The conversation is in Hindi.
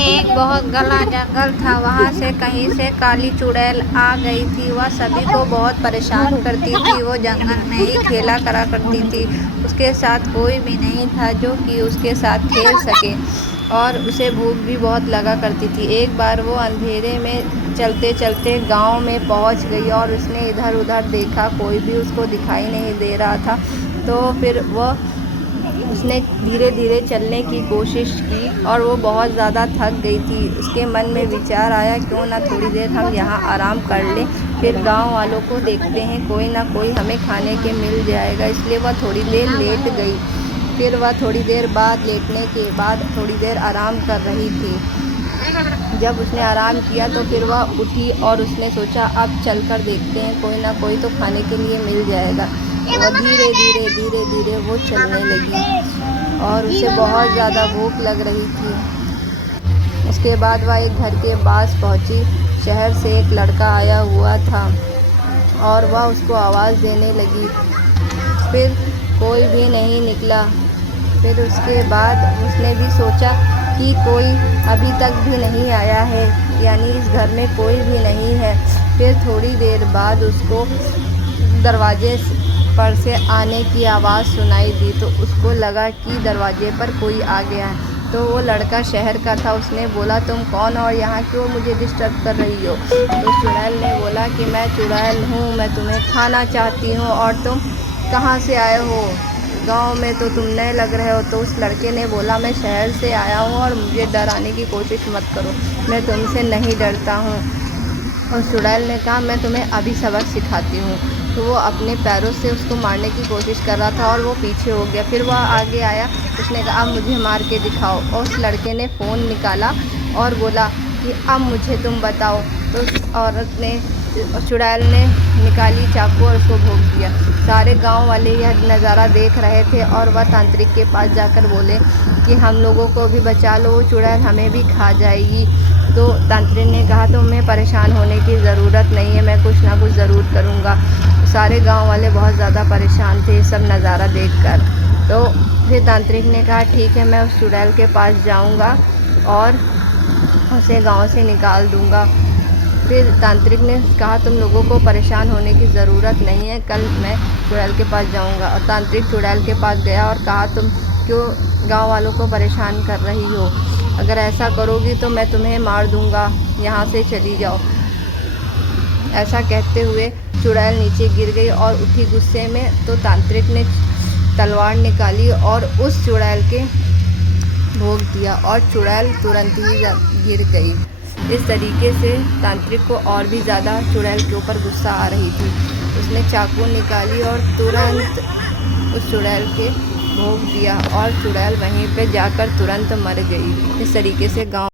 एक बहुत घना जंगल था। वहाँ से कहीं से काली चुड़ैल आ गई थी। वह सभी को बहुत परेशान करती थी। वो जंगल में ही खेला करा करती थी। उसके साथ कोई भी नहीं था जो कि उसके साथ खेल सके, और उसे भूख भी बहुत लगा करती थी। एक बार वो अंधेरे में चलते चलते गांव में पहुंच गई और उसने इधर उधर देखा, कोई भी उसको दिखाई नहीं दे रहा था। तो फिर उसने धीरे धीरे चलने की कोशिश की और वो बहुत ज़्यादा थक गई थी। उसके मन में विचार आया, क्यों ना थोड़ी देर हम यहाँ आराम कर लें, फिर गांव वालों को देखते हैं, कोई ना कोई हमें खाने के मिल जाएगा। इसलिए वह थोड़ी देर लेट गई। फिर वह थोड़ी देर बाद लेटने के बाद थोड़ी देर आराम कर रही थी। जब उसने आराम किया तो फिर वह उठी और उसने सोचा, अब चलकर देखते हैं, कोई ना कोई तो खाने के लिए मिल जाएगा। तो वह धीरे धीरे धीरे धीरे वो चलने लगी और उसे बहुत ज़्यादा भूख लग रही थी। उसके बाद वह एक घर के पास पहुंची। शहर से एक लड़का आया हुआ था और वह उसको आवाज़ देने लगी। फिर कोई भी नहीं निकला। फिर उसके बाद उसने भी सोचा कि कोई अभी तक भी नहीं आया है, यानी इस घर में कोई भी नहीं है। फिर थोड़ी देर बाद उसको दरवाजे पर से आने की आवाज़ सुनाई दी, तो उसको लगा कि दरवाजे पर कोई आ गया है। तो वो लड़का शहर का था। उसने बोला, तुम कौन और यहाँ क्यों मुझे डिस्टर्ब कर रही हो? तो चुड़ैल ने बोला कि मैं चुड़ैल हूँ, मैं तुम्हें खाना चाहती हूँ। और तुम कहाँ से आए हो? गांव में तो तुम नए लग रहे हो। तो उस लड़के ने बोला, मैं शहर से आया हूँ और मुझे डराने की कोशिश मत करो, मैं तुमसे नहीं डरता हूँ। और चुड़ैल ने कहा, मैं तुम्हें अभी सबक सिखाती हूँ। तो वो अपने पैरों से उसको मारने की कोशिश कर रहा था और वो पीछे हो गया। फिर वह आगे आया। उसने कहा, अब मुझे मार के दिखाओ। और उस लड़के ने फ़ोन निकाला और बोला कि अब मुझे तुम बताओ। तो उस औरत ने, चुड़ैल ने निकाली चाकू और उसको भोंक दिया। सारे गांव वाले यह नज़ारा देख रहे थे और वह तांत्रिक के पास जाकर बोले कि हम लोगों को भी बचा लो, वो चुड़ैल हमें भी खा जाएगी। तो तांत्रिक ने कहा, तुम्हें परेशान होने की ज़रूरत नहीं है, मैं कुछ ना कुछ ज़रूर करूँगा। सारे गांव वाले बहुत ज़्यादा परेशान थे सब नज़ारा देखकर। तो फिर तांत्रिक ने कहा, ठीक है, मैं उस चुड़ैल के पास जाऊँगा और उसे गांव से निकाल दूँगा। फिर तांत्रिक ने कहा, तुम लोगों को परेशान होने की ज़रूरत नहीं है, कल मैं चुड़ैल के पास जाऊँगा। और तांत्रिक चुड़ैल के पास गया और कहा, तुम क्यों गांव वालों को परेशान कर रही हो? अगर ऐसा करोगी तो मैं तुम्हें मार दूँगा, यहाँ से चली जाओ। ऐसा कहते हुए चुड़ैल नीचे गिर गई और उठी गुस्से में। तो तांत्रिक ने तलवार निकाली और उस चुड़ैल के भोंक दिया और चुड़ैल तुरंत ही गिर गई। इस तरीके से तांत्रिक को और भी ज़्यादा चुड़ैल के ऊपर गुस्सा आ रही थी। उसने चाकू निकाली और तुरंत उस चुड़ैल के भोंक दिया और चुड़ैल वहीं पे जाकर तुरंत मर गई। इस तरीके से गाँव